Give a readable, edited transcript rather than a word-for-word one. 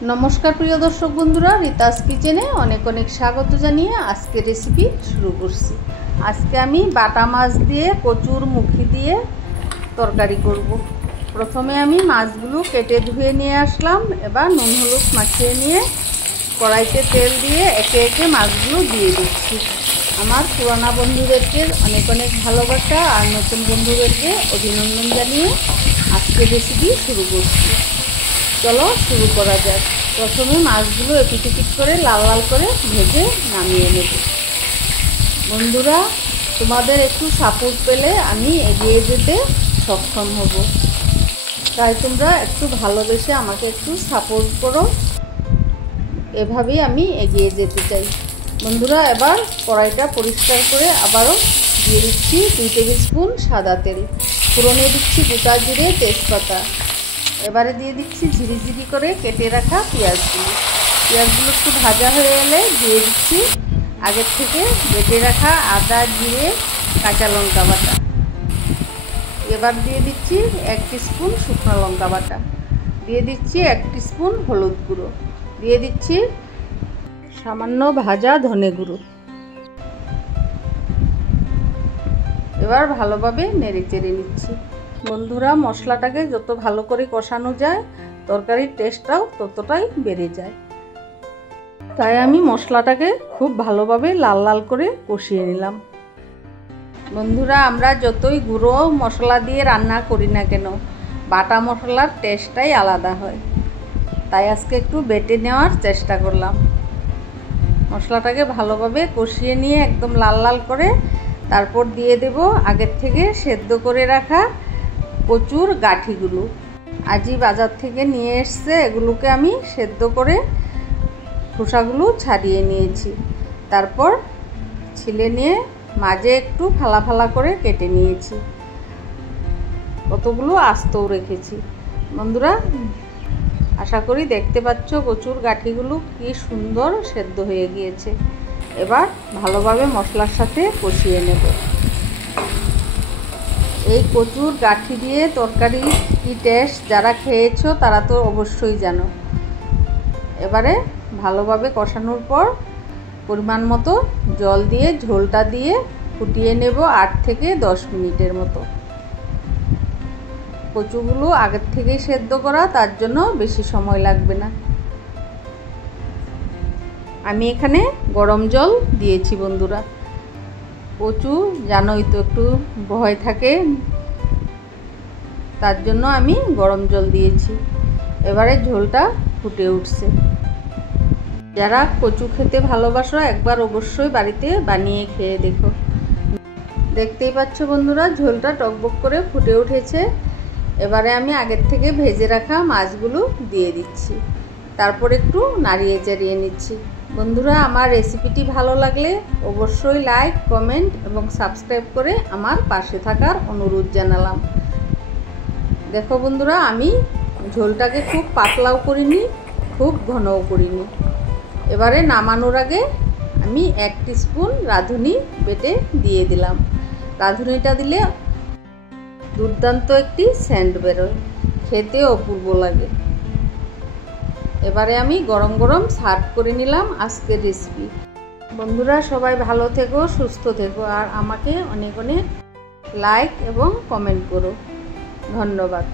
नमस्कार प्रिय दर्शक बंधुरा रीतास किचेने अनेक अनेक स्वागत जानिए आज के रेसिपि शुरू करছি। আজকে আমি বাটা মাছ দিয়ে কচুর মুখি দিয়ে তরকারি করব। প্রথমে আমি মাছগুলো কেটে ধুয়ে নিয়ে আসলাম। এবার নুন হলুদ মাখিয়ে নিয়ে কড়াইতে তেল দিয়ে একে একে মাছগুলো দিয়ে দিচ্ছি। আমার পুরানা বন্ধুদেরকে অনেক অনেক ভালোবাসা আর নতুন বন্ধুদেরকে অভিনন্দন জানিয়ে আজকে রেসিপি শুরু করছি। চলো শুরু করা যাক। প্রথমে মাছগুলো এপিট এপিট করে লাল লাল করে ভেজে নামিয়ে নেব। বন্ধুরা, তোমাদের একটু সাপোর্ট পেলে আমি এগিয়ে যেতে সক্ষম হব, তাই তোমরা একটু ভালোবেসে আমাকে একটু সাপোর্ট করো, এভাবেই আমি এগিয়ে যেতে চাই। বন্ধুরা, এবার কড়াইটা পরিষ্কার করে আবারও দিয়ে দিচ্ছি 2 টেবিল স্পুন সাদা তেল, ফোড়নে দিচ্ছি গোটা জিরে তেজপাতা। এবারে দিয়ে দিচ্ছি ঝিরিঝিরি করে কেটে রাখা পেঁয়াজগুলো। পেঁয়াজগুলো একটু ভাজা হয়ে এলে দিয়ে দিচ্ছি আগের থেকে বেটে রাখা আদা জিরে কাঁচা লঙ্কা বাটা। এবার দিয়ে দিচ্ছি 1 টিস্পুন শুকনো লঙ্কা বাটা, দিয়ে দিচ্ছি 1 টিস্পুন হলুদ গুঁড়ো, দিয়ে দিচ্ছি সামান্য ভাজা ধনে গুঁড়ো। এবার ভালোভাবে নেড়ে চেড়ে নিচ্ছি। বন্ধুরা, মশলাটাকে যত ভালো করে কষানো যায় তরকারির টেস্টটাও ততটাই বেড়ে যায়, তাই আমি মশলাটাকে খুব ভালোভাবে লাল লাল করে কষিয়ে নিলাম। বন্ধুরা, আমরা যতই গুঁড়ো মশলা দিয়ে রান্না করি না কেন বাটা মশলার টেস্টটাই আলাদা হয়, তাই আজকে একটু বেটে নেওয়ার চেষ্টা করলাম। মশলাটাকে ভালোভাবে কষিয়ে নিয়ে একদম লাল লাল করে তারপর দিয়ে দেব আগের থেকে সেদ্ধ করে রাখা কচুর গাঁঠিগুলো। আজই বাজার থেকে নিয়ে এসছে, এগুলোকে আমি সেদ্ধ করে খোসাগুলো ছাড়িয়ে নিয়েছি। তারপর ছিলে নিয়ে মাঝে একটু ফালা ফালা করে কেটে নিয়েছি, কতগুলো আস্তও রেখেছি। বন্ধুরা, আশা করি দেখতে পাচ্ছ কচুর গাঁঠিগুলো কি সুন্দর সেদ্ধ হয়ে গিয়েছে। এবার ভালোভাবে মশলার সাথে কষিয়ে নেব। এই কচুর গাঁঠি দিয়ে তরকারি কি টেস্ট, যারা খেয়েছো তারা তো অবশ্যই জানো। এবারে ভালোভাবে কষানোর পর পরিমাণ মতো জল দিয়ে ঝোলটা দিয়ে ফুটিয়ে নেব 8 থেকে 10 মিনিটের মতো। কচুগুলো আগের থেকেই সেদ্ধ করা, তার জন্য বেশি সময় লাগবে না। আমি এখানে গরম জল দিয়েছি। বন্ধুরা, কচু জানোই তো একটু ভয় থাকে, তার জন্য আমি গরম জল দিয়েছি। এবারে ঝোলটা ফুটে উঠছে। যারা কচু খেতে ভালোবাসো একবার অবশ্যই বাড়িতে বানিয়ে খেয়ে দেখো। দেখতেই পাচ্ছ বন্ধুরা, ঝোলটা টকবক করে ফুটে উঠেছে। এবারে আমি আগের থেকে ভেজে রাখা মাছগুলো দিয়ে দিচ্ছি, তারপর একটু নাড়িয়ে চাড়িয়ে নিচ্ছি। বন্ধুরা, আমার রেসিপিটি ভালো লাগলে অবশ্যই লাইক কমেন্ট এবং সাবস্ক্রাইব করে আমার পাশে থাকার অনুরোধ জানালাম। দেখো বন্ধুরা, আমি ঝোলটাকে খুব পাতলাও করিনি খুব ঘনও করিনি। এবারে নামানোর আগে আমি 1 টিস্পুন রাঁধুনি বেটে দিয়ে দিলাম। রাঁধুনিটা দিলে দুর্দান্ত একটি সেন্ট বেরোয়, খেতে অপূর্ব লাগে। এবারে আমি গরম গরম সার্ভ করে নিলাম আজকের রেসিপি। বন্ধুরা, সবাই ভালো থেকো, সুস্থ থেকো, আর আমাকে অনেক অনেক লাইক এবং কমেন্ট করো। ধন্যবাদ।